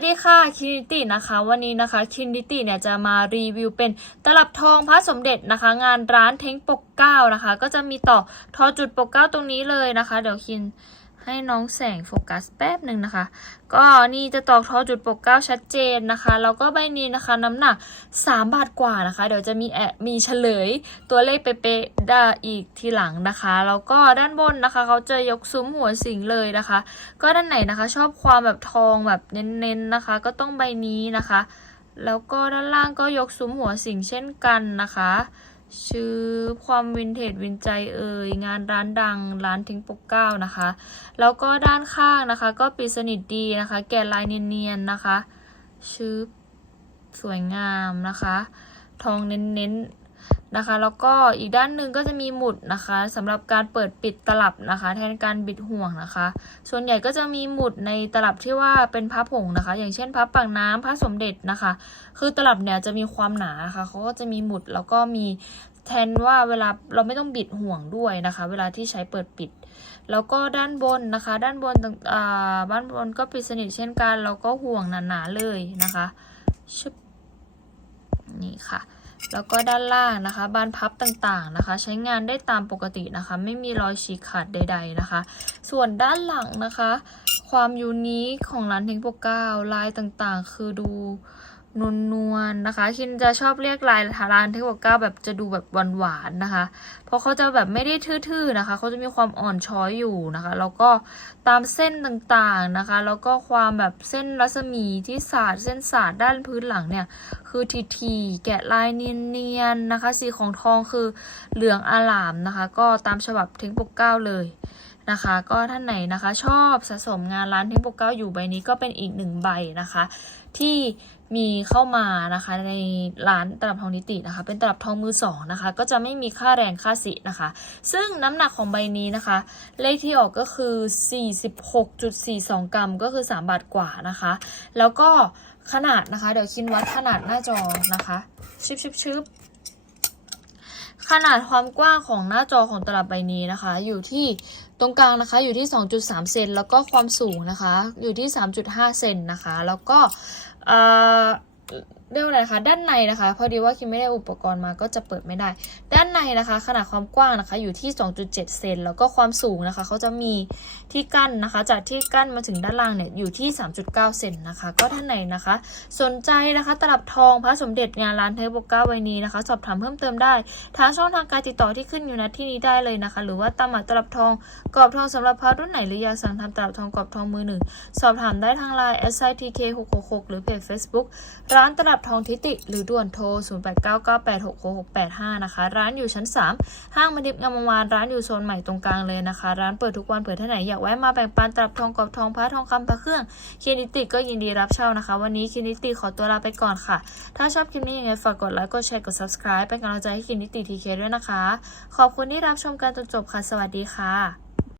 สวัสดีค่ะคินิตี้นะคะวันนี้นะคะคินิตี้เนี่ยจะมารีวิวเป็นตลับทองพระสมเด็จนะคะ งานร้านเทงปกเก้านะคะ ก็จะมีต่อทอจุดปกเก้าตรงนี้เลยนะคะ เดี๋ยวคิน ให้น้องแสงโฟกัสแป๊บหนึ่งนะคะ ก็นี่จะตอกทอจุดปกเก้าชัดเจนนะคะ แล้วก็ใบนี้นะคะน้ำหนัก 3 บาทกว่านะคะ เดี๋ยวจะมีแอมีเฉลยตัวเลขเป๊ะๆได้อีกทีหลังนะคะ แล้วก็ด้านบนนะคะ เขาจะยกซุ้มหัวสิงเลยนะคะ ก็ด้านไหนนะคะ ชอบความแบบทองแบบเน้นๆนะคะ ก็ต้องใบนี้นะคะ แล้วก็ด้านล่างก็ยกซุ้มหัวสิงเช่นกันนะคะ ชื่อความวินเทจวินใจเอ่ยงานร้านดังร้านทิ้งปกเก้านะคะ แล้วก็ด้านข้างนะคะ ก็ปิดสนิทดีนะคะ แกะลายเนียนๆนะคะ ชื่อสวยงามนะคะ ทองเน้นๆ นะคะ แล้วก็อีกด้านหนึ่งก็จะมีหมุดนะคะสำหรับการเปิดปิดตลับนะคะ แทนการบิดห่วงนะคะ ส่วนใหญ่ก็จะมีหมุดในตลับที่ว่าเป็นพระผงนะคะ อย่างเช่นพระปากน้ำพระสมเด็จนะคะ คือตลับเนี่ยจะมีความหนานะคะเขาก็จะมีหมุดแล้วก็มีแทนว่าเวลาเราไม่ต้องบิดห่วงด้วยนะคะ เวลาที่ใช้เปิดปิด แล้วก็ด้านบนนะคะ ด้านบนต่างอ่าด้านบนก็ปิดสนิทเช่นกันแล้วก็ห่วงหนาๆเลยนะคะชึบนี่ค่ะ แล้วก็ด้านล่างนะคะ บานพับต่างๆนะคะ ใช้งานได้ตามปกตินะคะ ไม่มีรอยฉีกขาดใด ๆนะคะ ส่วนด้านหลังนะคะ ความยูนิคของร้านเทงโปกเก้าลายต่างๆ คือดู นวลนวลๆนะคะ คินจะชอบเรียกลายร้านเทงโกก้าแบบจะดูแบบหวานๆนะคะ เพราะเขาจะแบบไม่ได้ทื่อๆนะคะ เขาจะมีความอ่อนช้อยอยู่นะคะ แล้วก็ตามเส้นต่างๆนะคะ แล้วก็ความแบบเส้นรัศมีที่สาดเส้นสาดด้านพื้นหลังเนี่ย คือทีๆแกะลายเนียนๆนะคะ สีของทองคือเหลืองอาลามนะคะ ก็ตามฉบับเทงปกก้าเลย นะคะ ก็ท่านไหนนะคะชอบสะสมงานร้านเทงปกเก้าอยู่ใบนี้ก็เป็นอีกหนึ่งใบนะคะ ที่มีเข้ามานะคะในร้านตลับทองนิตินะคะ เป็นตลับทองมือสองนะคะ ก็จะไม่มีค่าแรงค่าสินะคะ ซึ่งน้ำหนักของใบนี้นะคะ เลขที่ออกก็คือ 46.42 กรัมก็คือ 3 บาทกว่านะคะ แล้วก็ขนาดนะคะ เดี๋ยวคินวัดขนาดหน้าจอนะคะ ชิบชิบชิบ ขนาดความกว้างของหน้าจอของตลับใบนี้นะคะ อยู่ที่ตรงกลางนะคะอยู่ที่ 2.3 เซนแล้วก็ความสูงนะคะ อยู่ที่ 3.5 เซนนะคะ แล้วก็ เอ่อเรียกว่าอะไรนะคะด้านในนะคะ พอดีว่าคิมไม่ได้อุปกรณ์มาก็จะเปิดไม่ได้ ด้านในนะคะ ขนาดความกว้างนะคะ อยู่ที่ 2.7 เซนแล้วก็ความสูงนะคะเขาจะมีที่กั้นนะคะ จากที่กั้นมาถึงด้านล่างเนี่ยอยู่ที่ 3.9 เซนนะคะ ก็ท่านไหนนะคะ สนใจนะคะตลับทองพระสมเด็จงานร้านเทปโบก้าไวนี้นะคะ สอบถามเพิ่มเติมได้ทางช่องทางการติดต่อที่ขึ้นอยู่ณที่นี้ได้เลยนะคะ หรือว่าตามหมายตลับทองกรอบทองสำหรับพระรุ่นไหนหรืออยากสั่งทำตลับทองกรอบทองมือหนึ่งสอบถามได้ทางไลน์ s i t k 6 6 6หรือเพจ Facebook ร้านตลับทองทิติหรือด่วนโทร 0899866685 นะคะ ร้านอยู่ชั้น 3 ห้างมันดิบงามวานร้านอยู่โซนใหม่ตรงกลางเลยนะคะ ร้านเปิดทุกวันเผื่อท่านไหนอยากแวะมาแบ่งปันตลับทองกรอบทองพระทองคำพระเครื่องคลินิติก็ยินดีรับเช่านะคะ วันนี้คลินิติขอตัวลาไปก่อนค่ะ ถ้าชอบคลิปนี้ยังไงฝากกดไลค์กดแชร์กด subscribe เป็นกำลังใจให้คลินิติทีเคด้วยนะคะ ขอบคุณที่รับชมการจนจบค่ะ สวัสดีค่ะ